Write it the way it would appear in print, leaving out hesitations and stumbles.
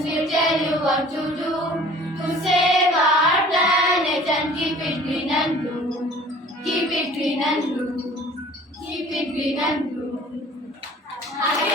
Science will tell you what to do to save our planet and keep it green and blue. Keep it green and blue. Keep it green and blue. Happy